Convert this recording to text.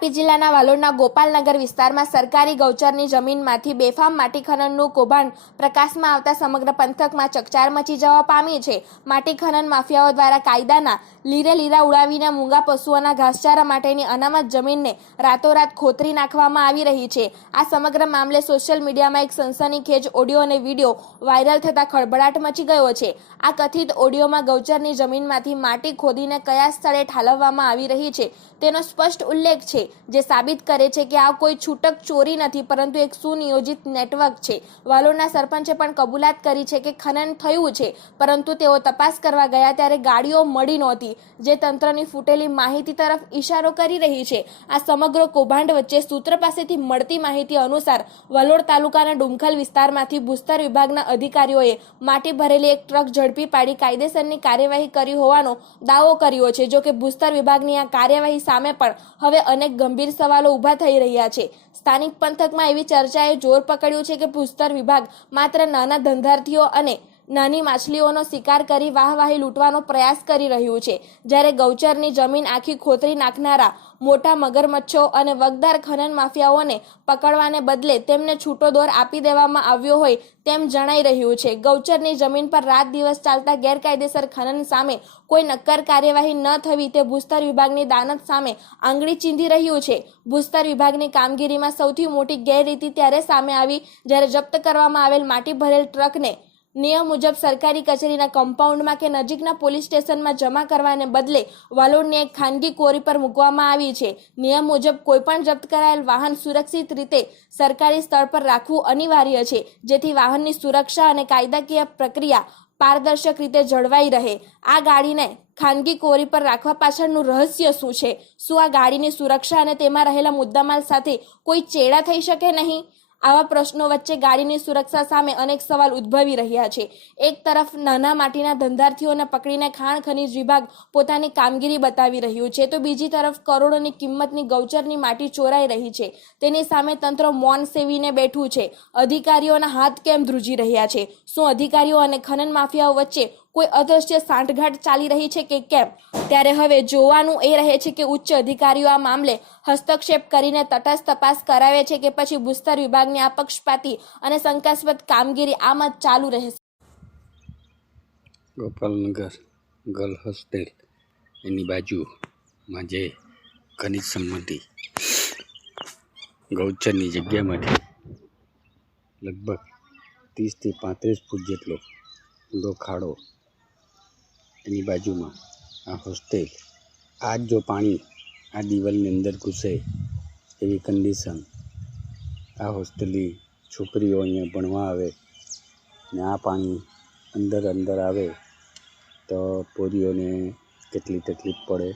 તાપી જિલ્લાના વાલોડના ગોપાલનગર વિસ્તારમાં સરકારી ગૌચરની જમીનમાંથી બેફામ માટી ખનનનું કૌભાંડ પ્રકાશમાં આવતા સમગ્ર પંથકમાં ચકચાર મચી જવા પામી છે। માટી ખનન માફિયાઓ દ્વારા કાયદાના લીરે લીરા ઉડાવીને મૂંગા પશુઓના ઘાસચારા માટેની અનામત જમીનને રાતોરાત ખોતરી નાખવામાં આવી રહી છે। આ સમગ્ર મામલે સોશિયલ મીડિયામાં એક સનસનીખેજ ઓડિયો અને વિડીયો વાયરલ થતા ખળભળાટ મચી ગયો છે। આ કથિત ઓડિયોમાં ગૌચરની જમીનમાંથી માટી ખોદીને કયા સ્થળે ઠાલવવામાં આવી રહી છે તેનો સ્પષ્ટ ઉલ્લેખ છે, જે સાબિત કરે છે કે આ કોઈ છૂટક ચોરી નથી પરંતુ એક સુનિયોજિત નેટવર્ક છે। વાલોડના સરપંચે પણ કબૂલાત કરી છે કે ખનન થયું છે, પરંતુ તેઓ તપાસ કરવા ગયા ત્યારે ગાડીઓ મળી નહોતી, જે તંત્રની ફૂટેલી માહિતી તરફ ઇશારો કરી રહી છે। આ સમગ્ર કૌભાંડ વચ્ચે સૂત્ર પાસેથી મળતી માહિતી અનુસાર વાલોડ તાલુકાના ડુમખલ વિસ્તારમાંથી ભૂસ્તર વિભાગના અધિકારીઓએ માટી ભરેલી એક ટ્રક ઝડપી પાડી કાયદેસરની કાર્યવાહી કરી હોવાનો દાવો કર્યો છે। જો કે ભૂસ્તર વિભાગની આ કાર્યવાહી સામે પણ હવે અનેક ગંભીર સવાલો ઊભા થઈ રહ્યા છે। સ્થાનિક પંથકમાં એવી ચર્ચાએ જોર પકડ્યું છે કે ભૂસ્તર વિભાગ માત્ર નાના ધંધાર્થીઓ અને નાની માછલીઓનો શિકાર કરી વાહવાહી લૂંટવાનો પ્રયાસ કરી રહ્યું છે, જ્યારે ગૌચરની જમીન આખી ખોતરી નાખનારા મોટા મગરમચ્છો અને વગદાર ખનન માફિયાઓને પકડવાને બદલે તેમને છૂટો દોર આપી દેવામાં આવ્યો હોય તેમ જણાઈ રહ્યું છે। ગૌચરની જમીન પર રાત દિવસ ચાલતા ગેરકાયદેસર ખનન સામે કોઈ નક્કર કાર્યવાહી ન થવી તે ભૂસ્તર વિભાગની દાનત સામે આંગળી ચીંધી રહ્યું છે। ભૂસ્તર વિભાગની કામગીરીમાં સૌથી મોટી ગેરરીતિ ત્યારે સામે આવી જ્યારે જપ્ત કરવામાં આવેલ માટી ભરેલ ટ્રકને નિયમ મુજબ સરકારી કચેરીના કમ્પાઉન્ડમાં કે નજીકના પોલીસ સ્ટેશનમાં જમા કરવાને બદલે વાલોડની એક ખાનગી કોરી પર મૂકવામાં આવી છે। નિયમ મુજબ કોઈપણ જપ્ત કરાયેલ વાહન સુરક્ષિત રીતે સરકારી સ્થળ પર રાખવું અનિવાર્ય છે, જેથી વાહનની સુરક્ષા અને કાયદાકીય પ્રક્રિયા પારદર્શક રીતે જળવાઈ રહે। આ ગાડીને ખાનગી કોરી પર રાખવા પાછળનું રહસ્ય શું છે? શું આ ગાડીની સુરક્ષા અને તેમાં રહેલા મુદ્દામાલ સાથે કોઈ ચેડા થઈ શકે નહીં? આવા પ્રશ્નો વચ્ચે ગાડીની સુરક્ષા સામે અનેક સવાલ ઉદ્ભવી રહ્યા છે। એક તરફ નાના માટીના ધંધાર્થીઓને પકડીને ખાણ ખનીજ વિભાગ પોતાની કામગીરી બતાવી રહ્યું છે, તો બીજી તરફ કરોડોની કિંમતની ગૌચરની માટી ચોરાઈ રહી છે। તેની સામે તંત્ર મૌન સેવીને બેઠું છે। અધિકારીઓના હાથ કેમ ધ્રુજી રહ્યા છે? શું અધિકારીઓ અને ખનન માફિયાઓ વચ્ચે કોઈ અદ્રશ્ય સાંઠગાંઠ ચાલી રહી છે કે કેમ? ત્યારે હવે જોવાનું એ રહે છે કે ઉચ્ચ અધિકારીઓ આ મામલે હસ્તક્ષેપ કરીને તટસ્થ તપાસ કરાવે છે કે પછી ભૂસ્તર વિભાગની આ પક્ષપાતી અને શંકાસ્પદ કામગીરી આમ જ ચાલુ રહેશે। ગોપાલનગર ગર્લ હોસ્ટેલ એની બાજુમાં જે ખનિજ સંબંધી ગૌચરની જગ્યામાંથી લગભગ 30 થી 35 ફૂટ જેટલો ઊંડો ખાડો, એની બાજુમાં આ હોસ્ટેલ, આ જો પાણી આ દિવાલની અંદર ઘૂસે એવી કન્ડિશન, આ હોસ્ટેલની છોકરીઓ અહીંયા ભણવા આવે ને આ પાણી અંદર આવે તો પોરીઓને કેટલી તકલીફ પડે।